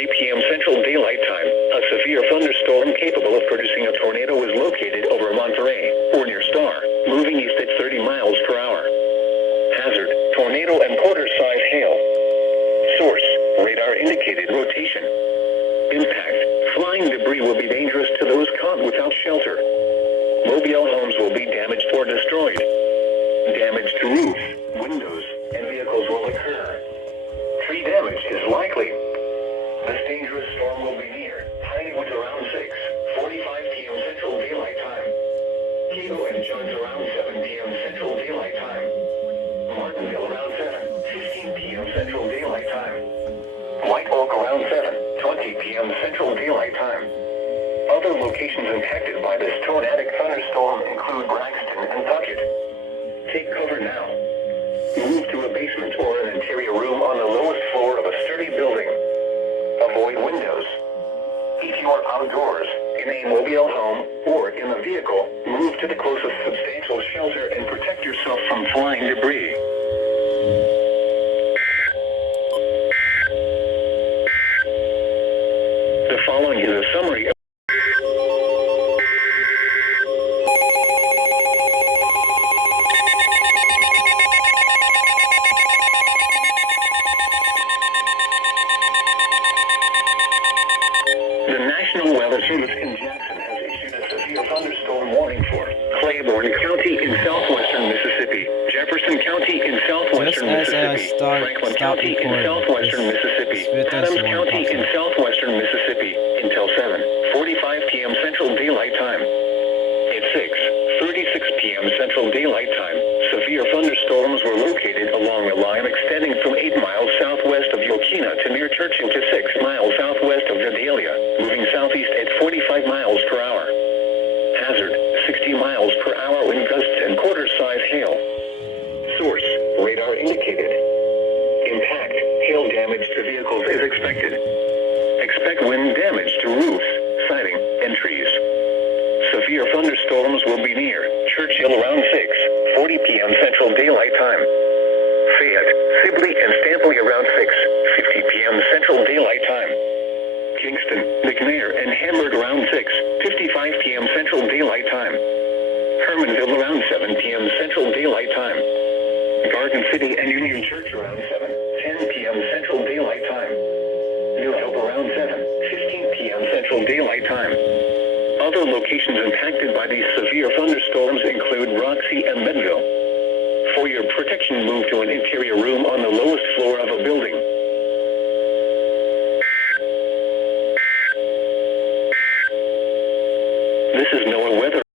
3 p.m. Central Daylight Time, a severe thunderstorm capable of producing a tornado is located over Monterey, or near Star, moving east at 30 miles per hour. Hazard, tornado and quarter-size hail. Source, radar indicated rotation. Impact, flying debris will be dangerous to those caught without shelter. Mobile homes will be damaged or destroyed. Damage to roofs, windows, and vehicles will occur. Tree damage is likely. This dangerous storm will be near high winds around 6:45 p.m. Central Daylight Time. Kilo and Johns around 7 p.m. Central Daylight Time. Martinville around 7:15 p.m. Central Daylight Time. White Oak around 7:20 p.m. Central Daylight Time. Other locations impacted by this tornadic thunderstorm include Braxton and Puckett. Take cover now. Move to a basement or an interior room on the lowest floor of a sturdy building. Avoid windows. If you are outdoors, in a mobile home, or in a vehicle, move to the closest substantial shelter and protect yourself from flying debris. The following is a summary of the National Weather Service in Jackson has issued a severe thunderstorm warning for Claiborne County in southwestern Mississippi, Jefferson County in southwestern Mississippi, Franklin County in southwestern Mississippi, Adams County in southwestern Mississippi, until 7:45 p.m. Central Daylight Time. At 6:36 p.m. Central Daylight Time, severe thunderstorms were located along a line extending from 8 miles southwest of Yokina to near Churchill to 6 miles southwest of Vidalia, moving southeast at 45 miles per hour. Hazard, 60 miles per hour wind gusts and quarter-size hail. Source, radar indicated. Impact, hail damage to vehicles is expected. Expect wind damage to roofs, siding, and trees. Severe thunderstorms will be near Churchill around 6:40 p.m. Central Daylight Time. Fayette, Sibley, and Stampley around 6:50 p.m. Central Daylight Time. Kingston, McNair, and Hamburg around 6:55 p.m. Central Daylight Time. Hermanville around 7 p.m. Central Daylight Time. Garden City and Union Church around 7:10 p.m. Central Daylight Time. New Hope around 7:15 p.m. Central Daylight Time. Other locations impacted by these severe thunderstorms include Roxy and Medville. For your protection, move to an interior room on the lowest floor